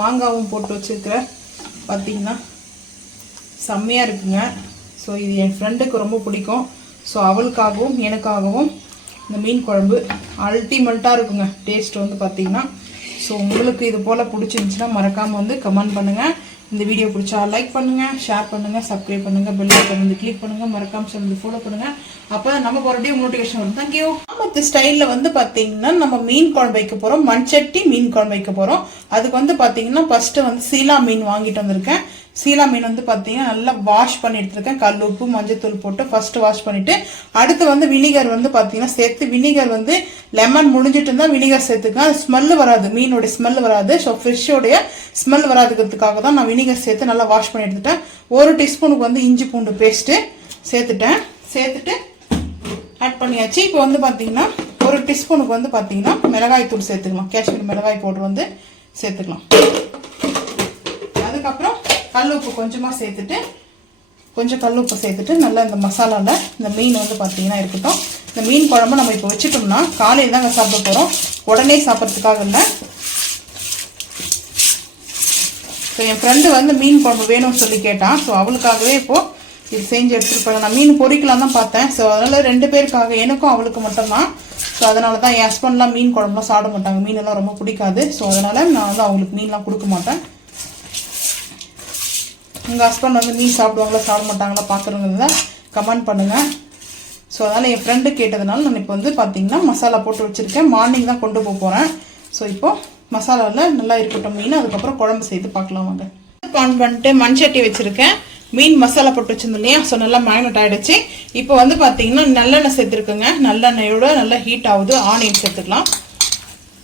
மாங்காவும் போட்டு வச்சுருக்கிற பார்த்தீங்கன்னா செம்மையாக இருக்குங்க. ஸோ இது என் ஃப்ரெண்டுக்கு ரொம்ப பிடிக்கும். ஸோ அவளுக்காகவும் எனக்காகவும் இந்த மீன் குழம்பு அல்டிமேட்டாக இருக்குங்க. டேஸ்ட் வந்து பார்த்தீங்கன்னா ஸோ உங்களுக்கு இது போல் பிடிச்சிருந்துச்சுன்னா மறக்காமல் வந்து கமெண்ட் பண்ணுங்கள். இந்த வீடியோ பிடிச்சா லைக் பண்ணுங்கள், ஷேர் பண்ணுங்கள், சப்ஸ்கிரைப் பண்ணுங்கள், பெல் ஐக்கான் வந்து கிளிக் பண்ணுங்கள், மறக்காமல் சேர்ந்து ஃபாலோ பண்ணுங்கள். அப்போ நம்ம மறுபடியும் நோட்டிஃபிகேஷன் வரும். தேங்க்யூ. மற்ற ஸ்டைலில் வந்து பார்த்தீங்கன்னா நம்ம மீன் குழம்பு வைக்க போகிறோம். மண்சட்டி மீன் குழம்பு வைக்க போகிறோம். அதுக்கு வந்து பார்த்தீங்கன்னா ஃபஸ்ட்டு வந்து சீலா மீன் வாங்கிட்டு வந்திருக்கேன். சீலா மீன் வந்து பார்த்தீங்கன்னா நல்லா வாஷ் பண்ணி எடுத்துருக்கேன். கல் உப்பு மஞ்சத்தூள் போட்டு ஃபர்ஸ்ட் வாஷ் பண்ணிவிட்டு அடுத்து வந்து வினிகர் வந்து பார்த்தீங்கன்னா சேர்த்து வினிகர் வந்து லெமன் முடிஞ்சிட்டு இருந்தால் வினிகர் சேர்த்துக்கலாம். அது ஸ்மெல்லு வராது, மீனோடைய ஸ்மெல் வராது. ஸோ ஃபிஷ்ஷோடைய ஸ்மெல் வராதுக்கிறதுக்காக தான் நான் வினிகர் சேர்த்து நல்லா வாஷ் பண்ணி எடுத்துட்டேன். 1 டீஸ்பூனுக்கு வந்து இஞ்சி பூண்டு பேஸ்ட்டு சேர்த்துட்டு ஆட் பண்ணியாச்சு. இப்போ வந்து பார்த்தீங்கன்னா 1 டீஸ்பூனுக்கு வந்து பார்த்தீங்கன்னா மிளகாய் தூள் சேர்த்துக்கலாம். காஷ்மீர் மிளகாய் பவுடர் வந்து சேர்த்துக்கலாம். அதுக்கப்புறம் கல் உப்பு கொஞ்சமாக சேர்த்துட்டு நல்லா இந்த மசாலாவில் இந்த மீன் வந்து பார்த்தீங்கன்னா இருக்கட்டும். இந்த மீன் குழம்பு நம்ம இப்போ வச்சுட்டோம்னா காலையில் தாங்க சாப்பிட போகிறோம், உடனே சாப்பிட்றதுக்காக இல்லை. ஸோ என் ஃப்ரெண்டு வந்து மீன் குழம்பு வேணும்னு சொல்லி கேட்டான். ஸோ அவளுக்காகவே இப்போது இது செஞ்சு எடுத்துகிட்டு போய் நான் மீன் பொரிக்கலாம் தான் பார்த்தேன். ஸோ அதனால் 2 பேருக்காக, எனக்கும் அவளுக்கு மட்டும்தான். ஸோ அதனால தான் என் ஹஸ்பண்ட்லாம் மீன் குழம்புலாம் சாப்பிட மாட்டாங்க, மீனெல்லாம் ரொம்ப பிடிக்காது. ஸோ அதனால் நான் வந்து அவங்களுக்கு மீன்லாம் கொடுக்க மாட்டேன். உங்கள் ஹஸ்பண்ட் வந்து மீன் சாப்பிடுவாங்களா சாப்பிட மாட்டாங்களா பார்க்குறவங்க கமெண்ட் பண்ணுங்கள். ஸோ அதனால் என் ஃப்ரெண்டு கேட்டதுனால நான் இப்போ வந்து பார்த்தீங்கன்னா மசாலா போட்டு வச்சுருக்கேன். மார்னிங் தான் கொண்டு போக போகிறேன். ஸோ இப்போது மசாலாவில் நல்லா இருக்கட்டும் மீன். அதுக்கப்புறம் குழம்பு செய்து பார்க்கலாம் வாங்க. ஆன் பண்ணிட்டு மண் சட்டி வச்சுருக்கேன். மீன் மசாலா போட்டு வச்சுருந்தோம் இல்லையா, ஸோ நல்லா மேக்னட் ஆகிடுச்சு. இப்போ வந்து பார்த்தீங்கன்னா நல்லெண்ணெய் சேர்த்துருக்குங்க. நல்லெண்ணெயோட நல்லா ஹீட் ஆகுது. ஆனியன் சேர்த்துக்கலாம்.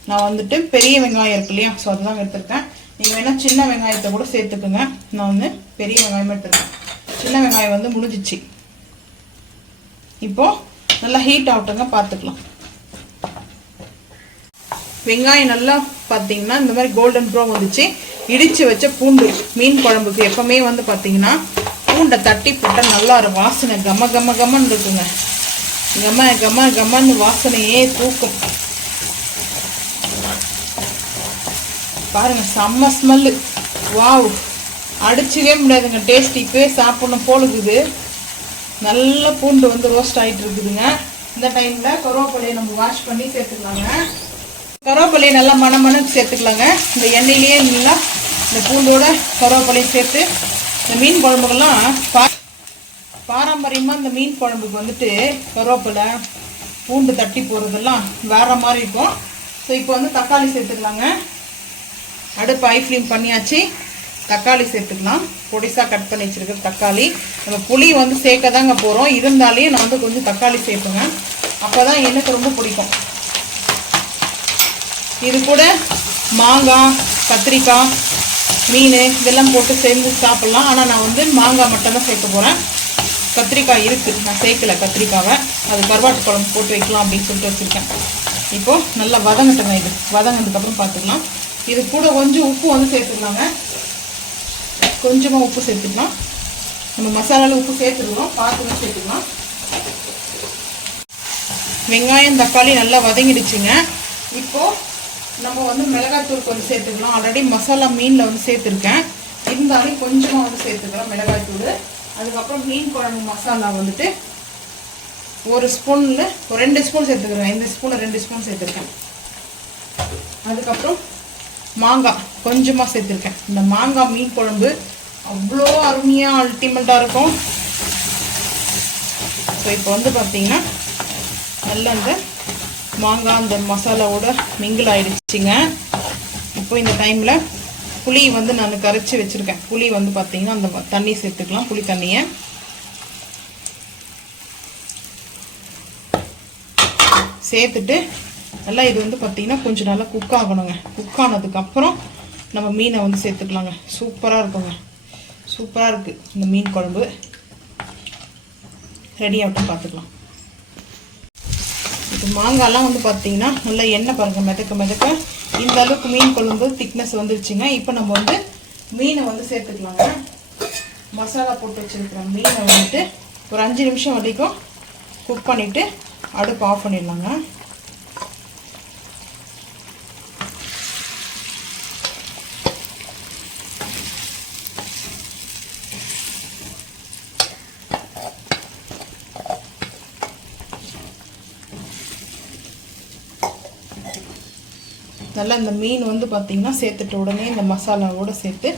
நான் வந்துட்டு பெரிய வெங்காயம் இருக்கு இல்லையா, ஸோ அதுதான் எடுத்துருக்கேன். நீங்கள் வேணால் சின்ன வெங்காயத்தை கூட சேர்த்துக்குங்க. நான் வந்து பெரிய வெங்காயமே எடுத்துருக்கேன். சின்ன வெங்காயம் வந்து முடிஞ்சிச்சு. இப்போது நல்லா ஹீட் ஆகட்டுங்க, பார்த்துக்கலாம். வெங்காயம் நல்லா பார்த்தீங்கன்னா இந்த மாதிரி கோல்டன் ப்ரௌன் வந்துச்சு. இடித்து வச்ச பூண்டு மீன் குழம்புக்கு எப்போவுமே வந்து பார்த்தீங்கன்னா பூண்டை தட்டி போட்டால் நல்லா ஒரு வாசனை கம்மன்னு இருக்குங்க. கம்மன்னு வாசனையே தூக்கும். பாருங்க, செம்ம ஸ்மெல்லு. வாவ், அடிச்சுக்கவே முடியாதுங்க. டேஸ்ட் இப்போவே சாப்பிடணும் போலுக்குது. நல்ல பூண்டு வந்து ரோஸ்ட் ஆகிட்டு இருக்குதுங்க. இந்த டைமில் கருவேப்பிலையை நம்ம வாஷ் பண்ணி சேர்த்துக்கலாங்க. கருவேப்பிலையை நல்லா மணமணக்கு சேர்த்துக்கலாங்க. இந்த எண்ணெயிலேயே நல்லா இந்த பூண்டோட கருவேப்பிலையும் சேர்த்து இந்த மீன் குழம்புக்கெல்லாம் பாரம்பரியமாக இந்த மீன் குழம்புக்கு வந்துட்டு கருவேப்பிலை பூண்டு தட்டி போடுறதெல்லாம் வேறு மாதிரி இருக்கும். ஸோ இப்போ வந்து தக்காளி சேர்த்துக்கலாங்க. அடுப்பு ஹை ஃப்ளேம் பண்ணியாச்சு. தக்காளி சேர்த்துக்கலாம். பொடிசாக கட் பண்ணி வச்சுருக்கிற தக்காளி. நம்ம புளி வந்து சேர்க்க தாங்க போகிறோம். இருந்தாலே நான் வந்து கொஞ்சம் தக்காளி சேர்ப்பேங்க. அப்போ தான் எனக்கு ரொம்ப பிடிக்கும். இது கூட மாங்காய், கத்திரிக்காய், மீன் இதெல்லாம் போட்டு சேர்ந்து சாப்பிட்லாம். ஆனால் நான் வந்து மாங்காய் மட்டும்தான் சேர்க்க போகிறேன். கத்திரிக்காய் இருக்குது, நான் சேர்க்கலை கத்திரிக்காவை. அது கருவாட்டு குழம்பு போட்டு வைக்கலாம் அப்படின்னு சொல்லிட்டு வச்சுருக்கேன். இப்போது நல்லா வதங்கட்டுங்க. இது வதங்கினதுக்கப்புறம் பார்த்துக்கலாம். இது கூட கொஞ்சம் உப்பு வந்து சேர்த்துக்கலாங்க. கொஞ்சமாக உப்பு சேர்த்துக்கலாம். நம்ம மசாலாவில் உப்பு சேர்த்துருவோம், பார்த்து சேர்த்துக்கலாம். வெங்காயம் தக்காளி நல்லா வதங்கிடுச்சுங்க. இப்போது நம்ம வந்து மிளகாய்த்தூள் கொஞ்சம் சேர்த்துக்கலாம். ஆல்ரெடி மசாலா மீனில் வந்து சேர்த்துருக்கேன், இருந்தாலும் கொஞ்சமாக வந்து சேர்த்துக்கலாம் மிளகாய்த்தூள். அதுக்கப்புறம் மீன் குழம்பு மசாலா வந்துட்டு 1 ஸ்பூனில் 2 ஸ்பூன் சேர்த்துக்கிறேன். இந்த ஸ்பூனில் 2 ஸ்பூன் சேர்த்துருக்கேன். அதுக்கப்புறம் மாங்காய் கொஞ்சமாக சேர்த்துருக்கேன். இந்த மாங்காய் மீன் குழம்பு அவ்வளோ அருமையாக அல்டிமேட்டாக இருக்கும். ஸோ இப்போ வந்து பார்த்தீங்கன்னா நல்லா இந்த மாங்காய் அந்த மசாலாவோட மிங்கிள் ஆகிடுச்சிங்க. இப்போ இந்த டைமில் புளி வந்து நான் கரைச்சி வச்சுருக்கேன். புளி வந்து பார்த்தீங்கன்னா அந்த தண்ணி சேர்த்துக்கலாம். புளி தண்ணியை சேர்த்துட்டு நல்லா இது வந்து பார்த்தீங்கன்னா கொஞ்சம் நல்லா குக் ஆகணுங்க. குக் ஆனதுக்கப்புறம் நம்ம மீனை வந்து சேர்த்துக்கலாங்க. சூப்பராக இருக்குங்க. சூப்பராக இருக்குது இந்த மீன் குழம்பு. ரெடி ஆகிட்டு பார்த்துக்கலாம். இப்போ மாங்காய்லாம் வந்து பார்த்தீங்கன்னா நல்லா எண்ணெய் பாருங்கள் மிதக்க இந்த அளவுக்கு மீன் குழம்பு திக்னஸ் வந்துருச்சுங்க. இப்போ நம்ம வந்து மீனை வந்து சேர்த்துக்கலாங்க. மசாலா போட்டு வச்சுருக்கிற மீனை வந்துட்டு ஒரு 5 நிமிஷம் வரைக்கும் குக் பண்ணிவிட்டு அடுப்பு ஆஃப் பண்ணிடலாங்க. நல்லா இந்த மீன் வந்து பார்த்திங்கன்னா சேர்த்துட்டு உடனே இந்த மசாலாவோடு சேர்த்து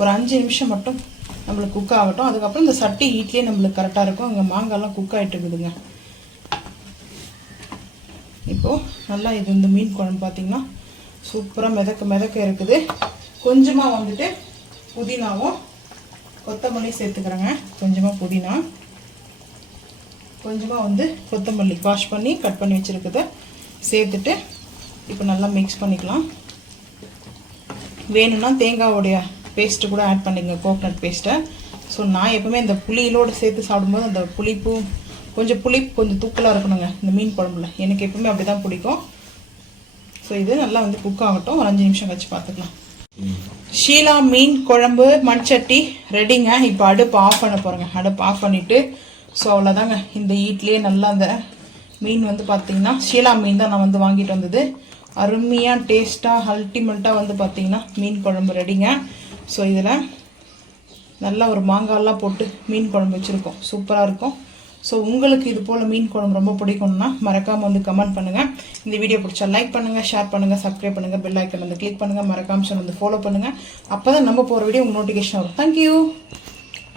ஒரு 5 நிமிஷம் மட்டும் நம்மளுக்கு குக் ஆகட்டும். அதுக்கப்புறம் இந்த சட்டி ஹீட்லேயே நம்மளுக்கு கரெக்டாக இருக்கும். அங்கே மாங்காய்லாம் குக் ஆகிட்டு இருக்குதுங்க. இப்போது நல்லா இது இந்த மீன் குழம்பு பார்த்திங்கன்னா சூப்பராக மிதக்க இருக்குது. கொஞ்சமாக வந்துட்டு புதினாவும் கொத்தமல்லி சேர்த்துக்கிறேங்க. கொஞ்சமாக புதினா, கொஞ்சமாக வந்து கொத்தமல்லி வாஷ் பண்ணி கட் பண்ணி வச்சுருக்குது சேர்த்துட்டு இப்போ நல்லா மிக்ஸ் பண்ணிக்கலாம். வேணும்னா தேங்காயோடைய பேஸ்ட்டு கூட ஆட் பண்ணிங்க, கோகனட் பேஸ்ட்டை. ஸோ நான் எப்பவுமே இந்த புளியிலோடு சேர்த்து சாப்பிடும்போது அந்த புளிப்பு கொஞ்சம் தூக்கலாக இருக்கணுங்க இந்த மீன் குழம்புல. எனக்கு எப்பவுமே அப்படி தான் பிடிக்கும். ஸோ இது நல்லா வந்து குக் ஆகட்டும். ஒரு 5 நிமிஷம் கழிச்சு பார்த்துக்கலாம். ஷீலா மீன் குழம்பு மண்சட்டி ரெடிங்க. இப்போ அடுப்பு ஆஃப் பண்ண போகிறேங்க. அடுப்பு ஆஃப் பண்ணிவிட்டு ஸோ அவ்வளோதாங்க. இந்த ஹீட்லேயே நல்லா அந்த மீன் வந்து பார்த்திங்கன்னா ஷீலா மீன் தான் நான் வந்து வாங்கிட்டு வந்தது. அருமையாக டேஸ்ட்டாக அல்டிமேட்டாக வந்து பார்த்திங்கன்னா மீன் குழம்பு ரெடிங்க. ஸோ இதில் நல்லா ஒரு மாங்காயெல்லாம் போட்டு மீன் குழம்பு வச்சுருக்கோம். சூப்பராக இருக்கும். ஸோ உங்களுக்கு இது போல் மீன் குழம்பு ரொம்ப பிடிக்கும்னா மறக்காமல் வந்து கமெண்ட் பண்ணுங்கள். இந்த வீடியோ பிடிச்சா லைக் பண்ணுங்கள், ஷேர் பண்ணுங்கள், சப்ஸ்கிரைப் பண்ணுங்கள், பெல் ஐக்கன் வந்து கிளிக் பண்ணுங்கள், மறக்காமல் வந்து ஃபாலோ பண்ணுங்கள். அப்போ தான் நம்ம போகிற வீடியோ உங்களுக்கு நோட்டிஃபிகேஷன் வரும். தேங்க்யூ.